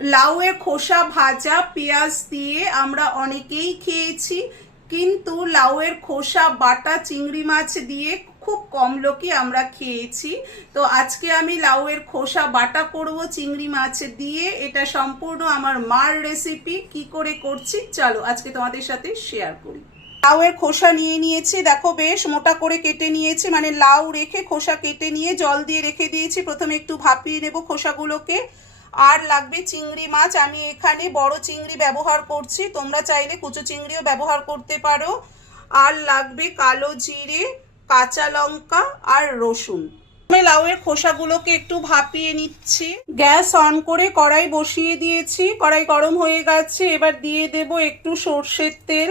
লাউয়ের খোসা ভাজা পেঁয়াজ দিয়ে আমরা অনেকেই খেয়েছি, কিন্তু লাউয়ের খোসা বাটা চিংড়ি মাছ দিয়ে খুব কম লোকই আমরা খেয়েছি। তো আজকে আমি লাউয়ের খোসা বাটা করব চিংড়ি মাছ দিয়ে। এটা সম্পূর্ণ আমার মার রেসিপি। কি করে করছি চলো আজকে তোমাদের সাথে শেয়ার করি। লাউয়ের খোসা নিয়ে নিয়েছি, দেখো বেশ মোটা করে কেটে নিয়েছি, মানে লাউ রেখে খোসা কেটে নিয়ে জল দিয়ে রেখে দিয়েছি। প্রথমে একটু ভাপিয়ে নেব খোসাগুলোকে। আর লাগবে চিংড়ি মাছ, আমি এখানে বড় চিংড়ি ব্যবহার করছি, তোমরা চাইলে কুচো চিংড়িও ব্যবহার করতে পারো। আর লাগবে কালো জিরে, কাঁচা লঙ্কা আর রসুন। আমি লাউয়ের খোসাগুলোকে একটু ভাপিয়ে নিচ্ছি। গ্যাস অন করে কড়াই বসিয়ে দিয়েছি, কড়াই গরম হয়ে গেছে। এবার দিয়ে দেব একটু সর্ষের তেল।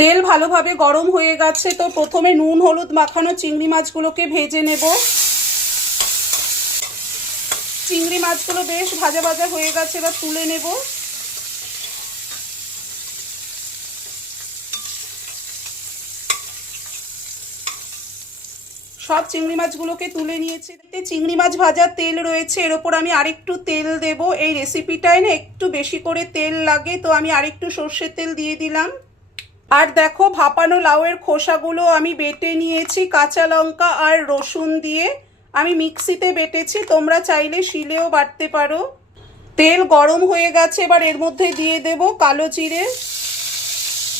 তেল ভালোভাবে গরম হয়ে গেছে, তো প্রথমে নুন হলুদ মাখানো চিংড়ি মাছগুলোকে ভেজে নেব। চিংড়ি মাছগুলো বেশ ভাজা ভাজা হয়ে গেছে, এবার তুলে নেব। সব চিংড়ি মাছগুলোকে তুলে নিয়েছি। চিংড়ি মাছ ভাজার তেল রয়েছে, এর ওপর আমি আরেকটু তেল দেব। এই রেসিপিটায় না একটু বেশি করে তেল লাগে, তো আমি আরেকটু সর্ষের তেল দিয়ে দিলাম। আর দেখো ভাপানো লাউয়ের খোসাগুলো আমি বেটে নিয়েছি কাঁচা লঙ্কা আর রসুন দিয়ে। আমি মিক্সিতে বেটেছি, তোমরা চাইলে শিলেও বাটতে পারো। তেল গরম হয়ে গেছে, এবার এর মধ্যে দিয়ে দেব কালো জিরে।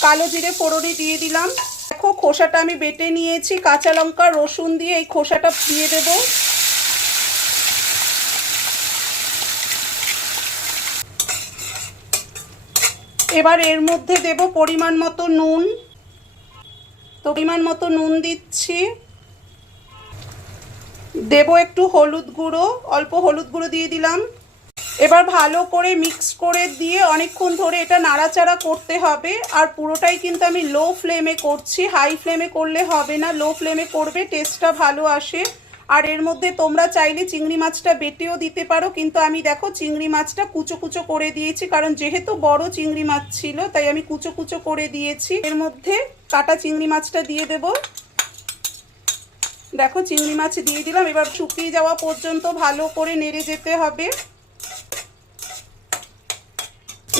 কালো জিরে ফোড়নে দিয়ে দিলাম। দেখো খোসাটা আমি বেটে নিয়েছি কাঁচা লঙ্কা রসুন দিয়ে, এই খোসাটা দিয়ে দেব। এবার এর মধ্যে দেব পরিমাণ মতো নুন। পরিমাণ মতো নুন দিচ্ছি। দেব একটু হলুদ গুঁড়ো, অল্প হলুদ গুঁড়ো দিয়ে দিলাম। এবার ভালো করে মিক্স করে দিয়ে অনেকক্ষণ ধরে এটা নাড়াচাড়া করতে হবে। আর পুরোটাই কিন্তু আমি লো ফ্লেমে করছি, হাই ফ্লেমে করলে হবে না, লো ফ্লেমে করবে, টেস্টটা ভালো আসে। আর এর মধ্যে তোমরা চাইলে চিংড়ি মাছটা বেটেও দিতে পারো, কিন্তু আমি দেখো চিংড়ি মাছটা কুচো কুচো করে দিয়েছি, কারণ যেহেতু বড় চিংড়ি মাছ ছিল তাই আমি কুচো কুচো করে দিয়েছি। এর মধ্যে কাটা চিংড়ি মাছটা দিয়ে দেব। দেখো চিংড়ি মাছ দিয়ে দিলাম। এবার শুকিয়ে যাওয়া পর্যন্ত ভালো করে নেড়ে যেতে হবে।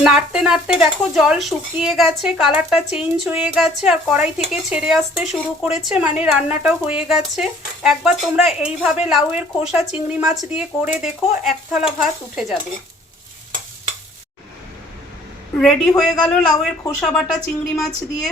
নাড়তে নাড়তে দেখো জল শুকিয়ে গেছে, কালারটা চেঞ্জ হয়ে গেছে আর কড়াই থেকে ছেড়ে আসতে শুরু করেছে, মানে রান্নাটা হয়ে গেছে। একবার তোমরা এইভাবে লাউয়ের খোসা চিংড়ি মাছ দিয়ে করে দেখো, এক থালা ভাত উঠে যাবে। রেডি হয়ে গেল লাউয়ের খোসা বাটা চিংড়ি মাছ দিয়ে।